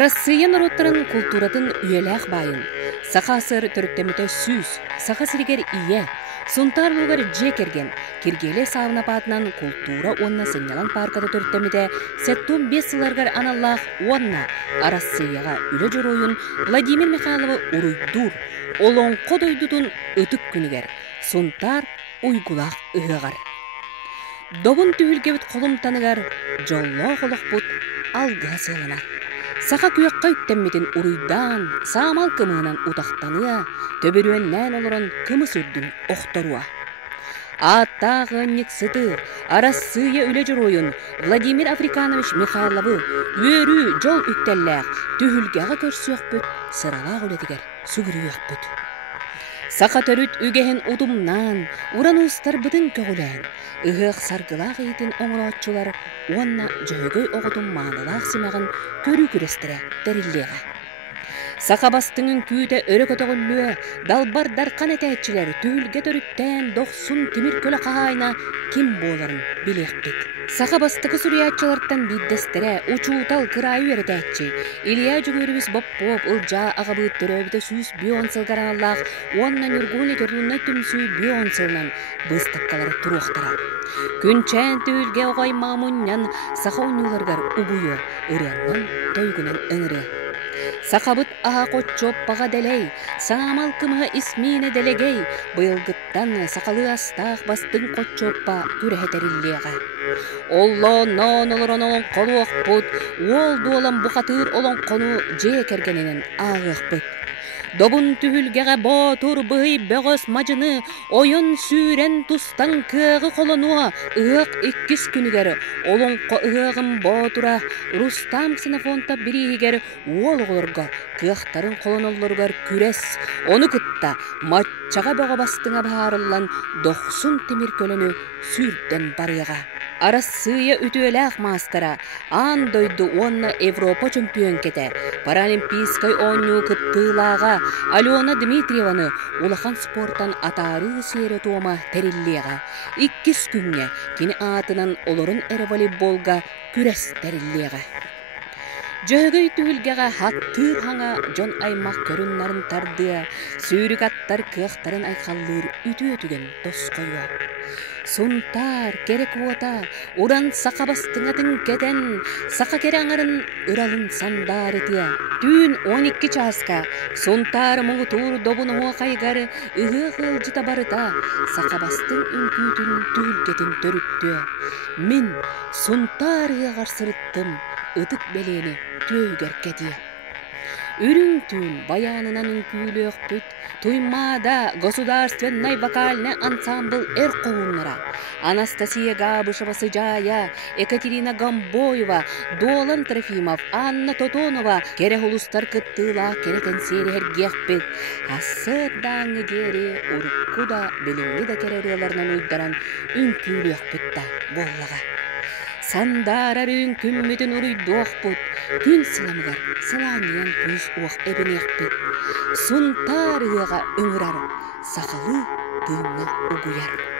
Россия народтарын культуратын үйеләк байын. Сақа сыр түріктеміті сүз, сақа сиригер ие, сунтар бұлғар же керген, кергеле сауына патынан культура онна сынялан паркада түріктеміті сәттун 5 сыларғар аналлах онна Россияға үлі жыр ойын Владимир Михайловы уруйдур, олон қодойдудун өтік күнігер, сунтар уйгулақ ұғығар. Добын түйілгебіт қолым танығар, жолло қолық бұд алға сыланар. Сақа күйаққа үттемметін уруйдан, саамал кымығынан утақтаныя, төберюеннен олырын кымыс үрдің оқтаруа. Аттағы никсыты, Россия үлі жыр ойын Владимир Африканович Михайловы өрі жол үттелләқ, түйілгеға көрсіяқ бүт, сыралақ өлетігер, сүгіріяқ бүт. Сақа төрүт үгehen удумнан, уран устар бытын көгілән, ұғық саргылақ ейтін оңыраатчылар, онна жөйгөй оғытын маңылақ симағын көрі күрестірі дәріллеға. Сақа бастыңын күйті өрі көтіғілі, далбар дарқан әтәтчілер түйілге төріттен 90 темір көлі қағайна кім боларын білеқпет. Сақа бастығы сүриятчылардан биддестірі, учуутал кырайы өрітәтчі, Илья жүгірібіс боп-боп, ұлжа ағабы түрөбіді сүйіс бион сылғараналлақ, оннан үргулі түрліні түмсүй бион сылынан бұстыққалары тұруқтыра. Күнчән түйілге оғай мамуннан сақа ұныларғар ұбуы, ұряннан тойгунан ұңыры. Сақабыт аға қотчоп баға дәлей, саңамал кымыға исмейні дәлегей, бұйылғыттан сақалы астақ бастың қотчоппа түрәтәріллеға. Олла нан олыран олан қолу ақпыт, олды олан бұқатыр олан қону же кергенінен ағық бұт. Добын түйілгеға батыр бұғый бәғыс мажыны, ойын сүйрен тұстан кығы қолынуа, ұғық 2 күнігер, олың ұғығын батыра, Рустам Ксенофонта бірігер, ол олырға, кықтарын қолын олырғар күрес, оны күтті, матчаға бәға бастыңа бағарылан 90 темір көліні сүрден барыға. Россия үтүеләк мастера, андойду онна Европа чемпион кете, паралимпийской оню кыттылаға, Алена Дмитриеваны улахан спорттан атары сері туама тәриллеға. 2 күнге кені атынан олырын әрі волейболға күрес тәриллеға. Жөйгөй түйілгеға хаттыр хаңа жон аймақ көріннарын тарды, сүйрік аттар кықтарын айқаллыр үті-өтіген дос қойуа. Сунтар керек ота, уран сақа бастыңатын кетен, сақа кере аңарын ұралын сандар етия. Түн 12 часка, сунтар мұғытур добын оға қайғары, ұғы жыта барыта, сақа бастың үнкүтін түлгетін төрітті. Мен сунтар ұғар сырыттым, ұтық бәлені түйгер кетия. Үрін түн баянынан үнкүлі өқпіт, туймада государственный вокальный ансамбл эр қоғынлара. Анастасия Габышева Сыжая, Екатерина Гамбоева, Долан Трофимов, Анна Тотонова, кере хулустар кыттыла, керетен сері әргеқпіт. Асырдаңы дері, ұрыққуда білімді да керерелерінен ұйдаран үнкүлі өқпітті боллаға. Сандарарын күмметін ұруйдуақ бұд, күн сыламығар, сыланиян күз оқ әбінеқ бұд. Сунтар ұға үңірар, сақалы дыңна ұғыяр.